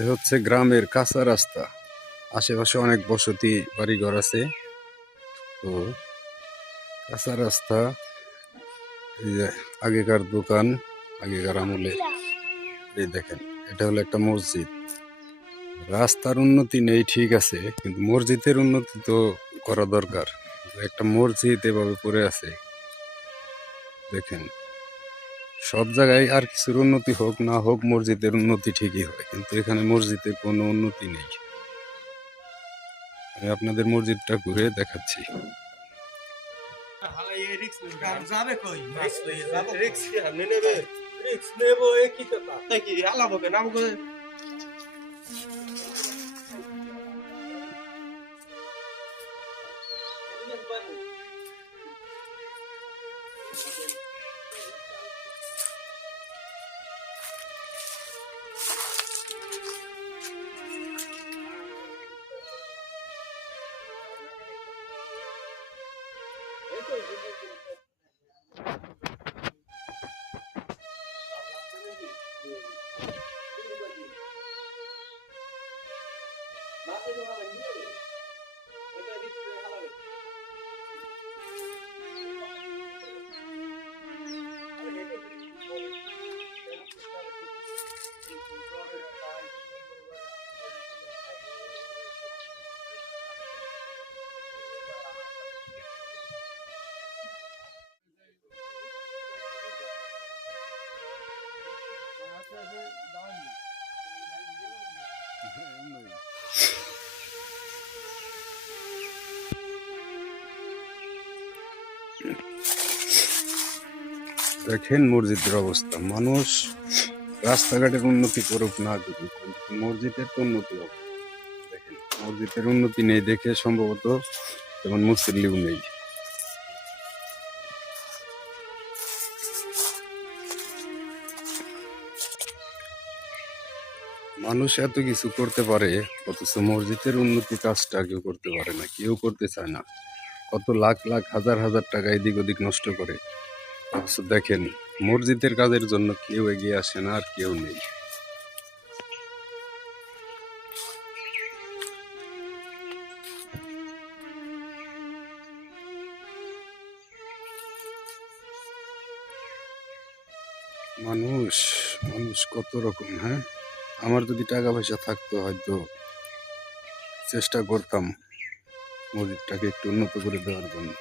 এ হচ্ছে গ্রামের কাঁচা রাস্তা। আশেপাশে অনেক বসতি বাড়িঘর আছে। তো কাঁচা রাস্তা, এই যে আগেকার দোকান, আগেকার আমলে। এই দেখেন, এটা হলো একটা মসজিদ। রাস্তার উন্নতি নেই ঠিক আছে, কিন্তু মসজিদের উন্নতি তো করা দরকার। একটা মসজিদ এভাবে পড়ে আছে দেখেন। সব জায়গায় আর কিছুর উন্নতি হোক না হোক, মসজিদের উন্নতি ঠিকই হয়, কিন্তু এখানে মসজিদের কোনো উন্নতি নেই। আমি আপনাদের মসজিদটা ঘুরে দেখাচ্ছি। দেখেন মসজিদের অবস্থা। মানুষ রাস্তাঘাটের উন্নতি করুক না করুক, মসজিদের তো উন্নতি হবে। দেখেন মসজিদের উন্নতি নেই দেখে সম্ভবত যেমন মুসল্লিও নেই। মানুষ এত কিছু করতে পারে, অথচ মসজিদের উন্নতি কাজটা কেউ করতে পারে না, কেউ করতে চায় না। কত লাখ লাখ হাজার হাজার টাকা এদিক ওদিক নষ্ট করে, অথচ দেখেন মসজিদের কাজের জন্য কেউ এগিয়ে আসে না, আর কেউ নেই। মানুষ মানুষ কত রকম। হ্যাঁ, আমার যদি টাকা পয়সা থাকতো হয়তো চেষ্টা করতাম মসজিদটাকে একটু উন্নত করে দেওয়ার জন্য।